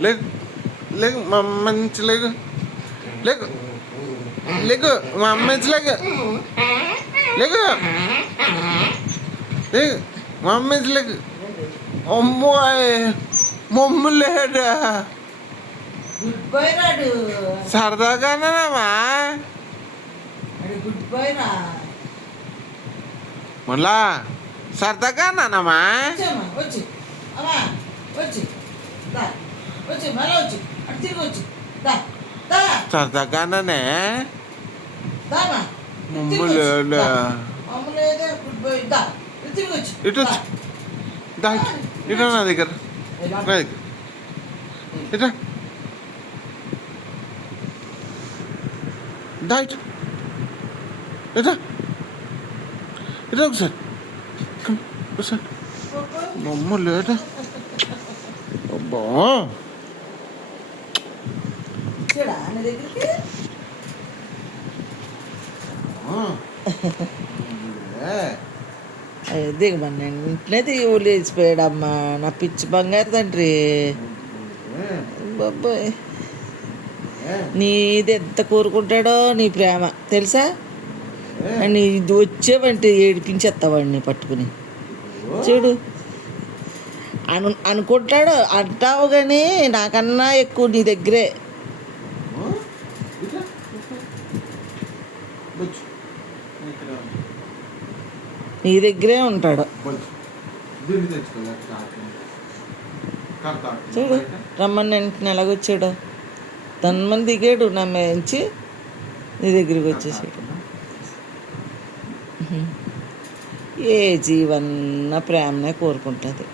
లేకు లేకు మా మంచి లేకు లేకు లేకు మా అమ్మంచి లేకు లేకు లేకు మా అమ్మంచి లేకు అమ్మాయి మమ్మ లేడా గుడ్ బాయ్ రాడు సరదాగానేనామా గుడ్ బాయ్ రా మళ్ళా సరదాగానామా వచ్చామా వచ్చి అమ్మా వచ్చి దా వచ్చి మళ్ళీ వచ్చి అటు తిరిగి వచ్చి దా దా సరదాగానే దామా మమ్మ లేడా అమ్మ లేదా గుడ్ బాయ్ దా ఇటు తిరిగి వచ్చి ఇటు దా ఇటు నా దగ్గర నా దగ్గర ఇటు దా ఇటు ఇటు ఇటు ఒకసారి ఒకసారి మమ్మ లేడా అబ్బా చూడా నా దగ్గరికి దిగమని వెంటనే దిగి లేచిపోయాడమ్మా నా పిచ్చి బంగారు తండ్రి బాబాయ్ నీది ఎంత కోరుకుంటాడో నీ ప్రేమ తెలుసా నీ ఇది వచ్చేవంటే ఏడిపించేస్తావాడిని పట్టుకుని చూడు అనుకుంటాడు అంటావు కానీ నాకన్నా ఎక్కువ నీ దగ్గరే నీ దగ్గరే ఉంటాడు చూడు రమ్మని వెంటనే ఎలాగొచ్చాడు తన్మని దిగాడు నా మేంచి నీ దగ్గరికి వచ్చేసాడు ఏ జీవన్న ప్రేమనే కోరుకుంటుంది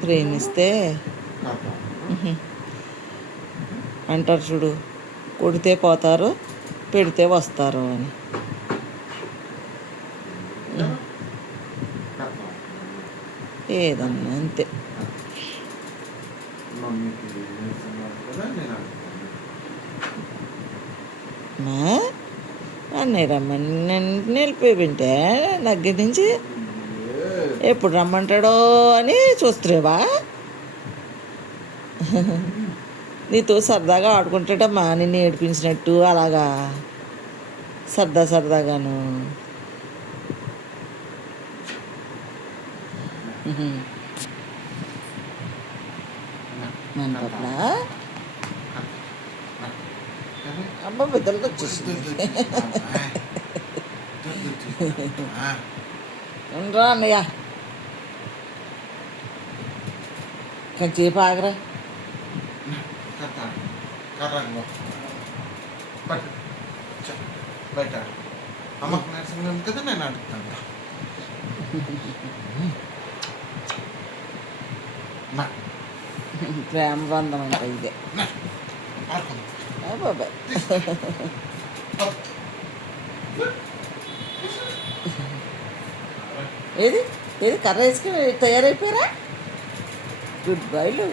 ప్రేమిస్తే అంటారు చూడు కొడితే పోతారు పెడితే వస్తారు అని ఏదన్నా అంతే అన్నయ్య రమ్మని వెళ్ళిపోయింటే దగ్గర నుంచి ఎప్పుడు రమ్మంటాడో అని చూస్తున్నావా నీతో సరదాగా ఆడుకుంటాడమ్మా నిన్ను ఏడిపించినట్టు అలాగా సరదాగాను మనపట్లా అమ్మ బిడ్డలతో వచ్చేసింది రా అన్నయ్య కొంచెంసేపు ఆగరా బయట అమ్మకు నరసింహ కదా నేను అడుగుతాను ప్రేమ బంధం అంటే ఇదే బాబాయ్ ఏది ఏది కర్ర వేసుకుని తయారైపోయారా గుడ్ బైలు